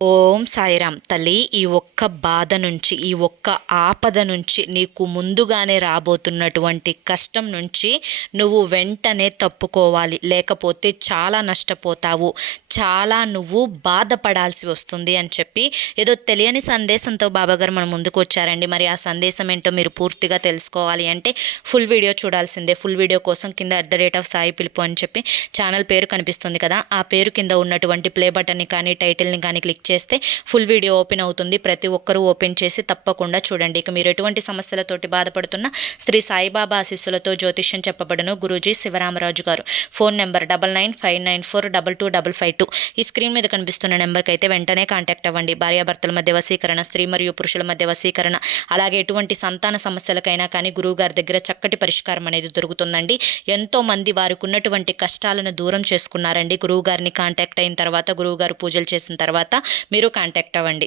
ఓం సాయిరామ్ తల్లి, ఈ ఒక్క బాధ నుంచి, ఈ ఒక్క ఆపద నుంచి, నీకు ముందుగానే రాబోతున్నటువంటి కష్టం నుంచి నువ్వు వెంటనే తప్పుకోవాలి. లేకపోతే చాలా నష్టపోతావు, చాలా నువ్వు బాధపడాల్సి వస్తుంది అని చెప్పి ఏదో తెలియని సందేశంతో బాబాగారు మన ముందుకు వచ్చారండి. మరి ఆ సందేశం ఏంటో మీరు పూర్తిగా తెలుసుకోవాలి అంటే ఫుల్ వీడియో చూడాల్సిందే. ఫుల్ వీడియో కోసం కింద @సాయి పిలుపు అని చెప్పి ఛానల్ పేరు కనిపిస్తుంది కదా, ఆ పేరు కింద ఉన్నటువంటి ప్లే బటన్ని కానీ టైటిల్ని కానీ క్లిక్ చేస్తే ఫుల్ వీడియో ఓపెన్ అవుతుంది. ప్రతి ఒక్కరూ ఓపెన్ చేసి తప్పకుండా చూడండి. ఇక మీరు ఎటువంటి సమస్యలతోటి బాధపడుతున్నా శ్రీ సాయిబాబా ఆశీస్సులతో జ్యోతిష్యం చెప్పబడును. గురూజీ శివరామరాజు గారు. Phone number 9959422552. ఈ స్క్రీన్ మీద కనిపిస్తున్న నెంబర్కి అయితే వెంటనే కాంటాక్ట్ అవ్వండి. భార్యాభర్తల మధ్య వశీకరణ, స్త్రీ మరియు పురుషుల మధ్య వశీకరణ, అలాగే ఎటువంటి సంతాన సమస్యలకైనా కానీ గురువు గారి దగ్గర చక్కటి పరిష్కారం అనేది దొరుకుతుందండి. ఎంతో మంది వారికి ఉన్నటువంటి కష్టాలను దూరం చేసుకున్నారండి. గురువు గారిని కాంటాక్ట్ అయిన తర్వాత, గురువు గారు పూజలు చేసిన తర్వాత మీరు కాంటాక్ట్ అవ్వండి.